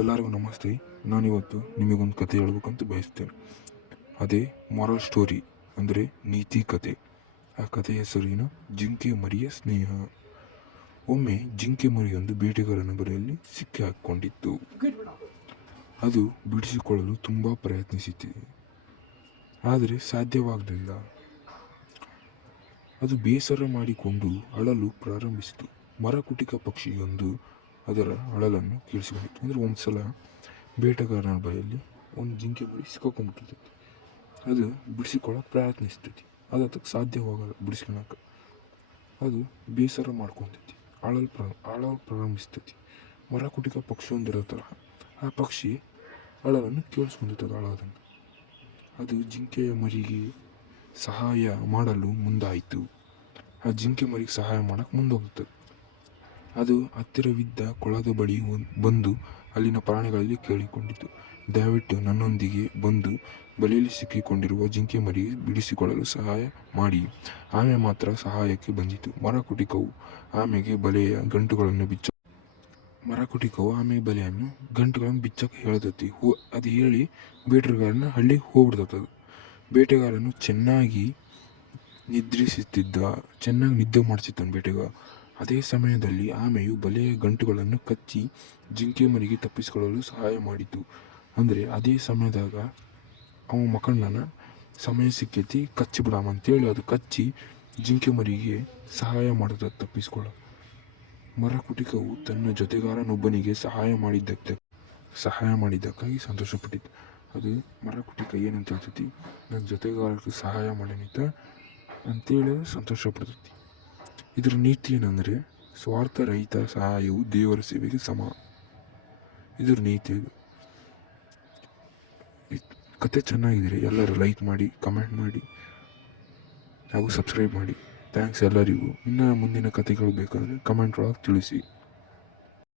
ಎಲ್ಲರಿಗೂ ನಮಸ್ತೆ. ನಾನಿವತ್ತು ನಿಮಗೊಂದು ಕತೆ ಹೇಳ್ಬೇಕಂತ ಬಯಸ್ತೇನೆ. ಅದೇ ಮಾರಲ್ ಸ್ಟೋರಿ, ಅಂದರೆ ನೀತಿ ಕತೆ. ಆ ಕಥೆಯ ಹೆಸರಿನ ಜಿಂಕೆ ಮರಿಯ ಸ್ನೇಹ. ಒಮ್ಮೆ ಜಿಂಕೆ ಮರಿಯೊಂದು ಬೇಟೆಗಾರನ ಬಲೆಯಲ್ಲಿ ಸಿಕ್ಕಿ ಹಾಕಿಕೊಂಡಿತ್ತು. ಅದು ಬಿಡಿಸಿಕೊಳ್ಳಲು ತುಂಬ ಪ್ರಯತ್ನಿಸಿತು, ಆದರೆ ಸಾಧ್ಯವಾಗಲಿಲ್ಲ. ಅದು ಬೇಸರ ಮಾಡಿಕೊಂಡು ಅಳಲು ಪ್ರಾರಂಭಿಸಿತು. ಮರಕುಟಿಕ ಪಕ್ಷಿಯೊಂದು ಅದರ ಅಳಲನ್ನು ಕೇಳಿಸಿಕೊಂಡಿತ್ತು. ಅಂದರೆ ಒಂದ್ಸಲ ಬೇಟೆಗಾರನ ಬಲೆಯಲ್ಲಿ ಒಂದು ಜಿಂಕೆ ಮರಿ ಸಿಕ್ಕಾಕೊಂಡ್ಬಿಟ್ಟಿರ್ತೈತಿ. ಅದು ಬಿಡಿಸಿಕೊಳ್ಳೋಕೆ ಪ್ರಯತ್ನಿಸ್ತೈತಿ, ಅದು ಅದಕ್ಕೆ ಸಾಧ್ಯವಾಗಲ್ಲ ಬಿಡಿಸ್ಕೊಳಕ್ಕೆ. ಅದು ಬೇಸರ ಮಾಡ್ಕೊತೈತಿ, ಅಳಲು ಪ್ರಾರಂಭಿಸ್ತೈತಿ. ಮರಕುಟಿಕ ಪಕ್ಷಿ ಒಂದಿರೋ ತರಹ ಆ ಪಕ್ಷಿ ಅಳಲನ್ನು ಕೇಳಿಸ್ಕೊಂಡಿರ್ತದೆ, ಅಳೋದನ್ನು. ಅದು ಜಿಂಕೆಯ ಮರಿಗೆ ಸಹಾಯ ಮಾಡಲು ಮುಂದಾಯಿತು. ಆ ಜಿಂಕೆ ಮರಿಗೆ ಸಹಾಯ ಮಾಡೋಕ್ಕೆ ಮುಂದೋಗ್ತದೆ. ಅದು ಹತ್ತಿರವಿದ್ದ ಕೊಳದ ಬಳಿ ಬಂದು ಅಲ್ಲಿನ ಪ್ರಾಣಿಗಳಲ್ಲಿ ಕೇಳಿಕೊಂಡಿತು, ದಯವಿಟ್ಟು ನನ್ನೊಂದಿಗೆ ಬಂದು ಬಲೆಯಲ್ಲಿ ಸಿಕ್ಕಿಕೊಂಡಿರುವ ಜಿಂಕೆ ಮರಿಗೆ ಬಿಡಿಸಿಕೊಳ್ಳಲು ಸಹಾಯ ಮಾಡಿ. ಆಮೆ ಮಾತ್ರ ಸಹಾಯಕ್ಕೆ ಬಂದಿತು. ಮರಕುಟಿಕವು ಆಮೆಗೆ ಬಲೆಯ ಗಂಟುಗಳನ್ನು ಬಿಚ್ಚಕ್ಕೆ ಹೇಳ್ತತಿ. ಅದು ಹೇಳಿ ಬೇಟೆಗಾರನ ಹಳ್ಳಿಗೆ ಹೋಗ್ಬಿಡ್ತದೆ. ಬೇಟೆಗಾರನು ಚೆನ್ನಾಗಿ ನಿದ್ದೆ ಮಾಡಿಸಿದ್ದಾನೆ ಬೇಟೆಗಾರ. ಅದೇ ಸಮಯದಲ್ಲಿ ಆಮೆಯು ಬಲೆಯ ಗಂಟುಗಳನ್ನು ಕಚ್ಚಿ ಜಿಂಕೆ ಮರಿಗೆ ತಪ್ಪಿಸಿಕೊಳ್ಳಲು ಸಹಾಯ ಮಾಡಿತು. ಅಂದರೆ ಅದೇ ಸಮಯದಾಗ ಅವ ಮಕ್ಕಳನ್ನ ಸಮಯ ಸಿಕ್ಕೈತಿ, ಕಚ್ಚಿಬಿಡಾಮ ಅಂತೇಳಿ ಅದು ಕಚ್ಚಿ ಜಿಂಕೆ ಮರಿಗೆ ಸಹಾಯ ಮಾಡುತ್ತೆ ತಪ್ಪಿಸ್ಕೊಳ್ಳ. ಮರಕುಟಿಕವು ತನ್ನ ಜೊತೆಗಾರನೊಬ್ಬನಿಗೆ ಸಹಾಯ ಮಾಡಿದ್ದಕ್ಕಾಗಿ ಸಂತೋಷಪಟ್ಟಿತ್ತು. ಅದು ಮರಕುಟಿಕ ಏನಂತ ಹೇಳ್ತೈತಿ, ನನ್ನ ಜೊತೆಗಾರರಿಗೆ ಸಹಾಯ ಮಾಡನಿತ್ತ ಅಂತೇಳಿ ಸಂತೋಷ ಪಡ್ತೈತಿ. ಇದರ ನೀತಿ ಏನಂದರೆ, ಸ್ವಾರ್ಥ ರಹಿತ ಸಹಾಯವು ದೇವರ ಸೇವೆಗೆ ಸಮ. ಇದರ ನೀತಿ ಇದು. ಕತೆ ಚೆನ್ನಾಗಿದ್ರೆ ಎಲ್ಲರೂ ಲೈಕ್ ಮಾಡಿ, ಕಮೆಂಟ್ ಮಾಡಿ ಹಾಗೂ ಸಬ್ಸ್ಕ್ರೈಬ್ ಮಾಡಿ. ಥ್ಯಾಂಕ್ಸ್ ಎಲ್ಲರಿಗೂ. ಇನ್ನು ಮುಂದಿನ ಕತೆಗಳು ಬೇಕಾದರೆ ಕಮೆಂಟ್ ಒಳಗೆ ತಿಳಿಸಿ.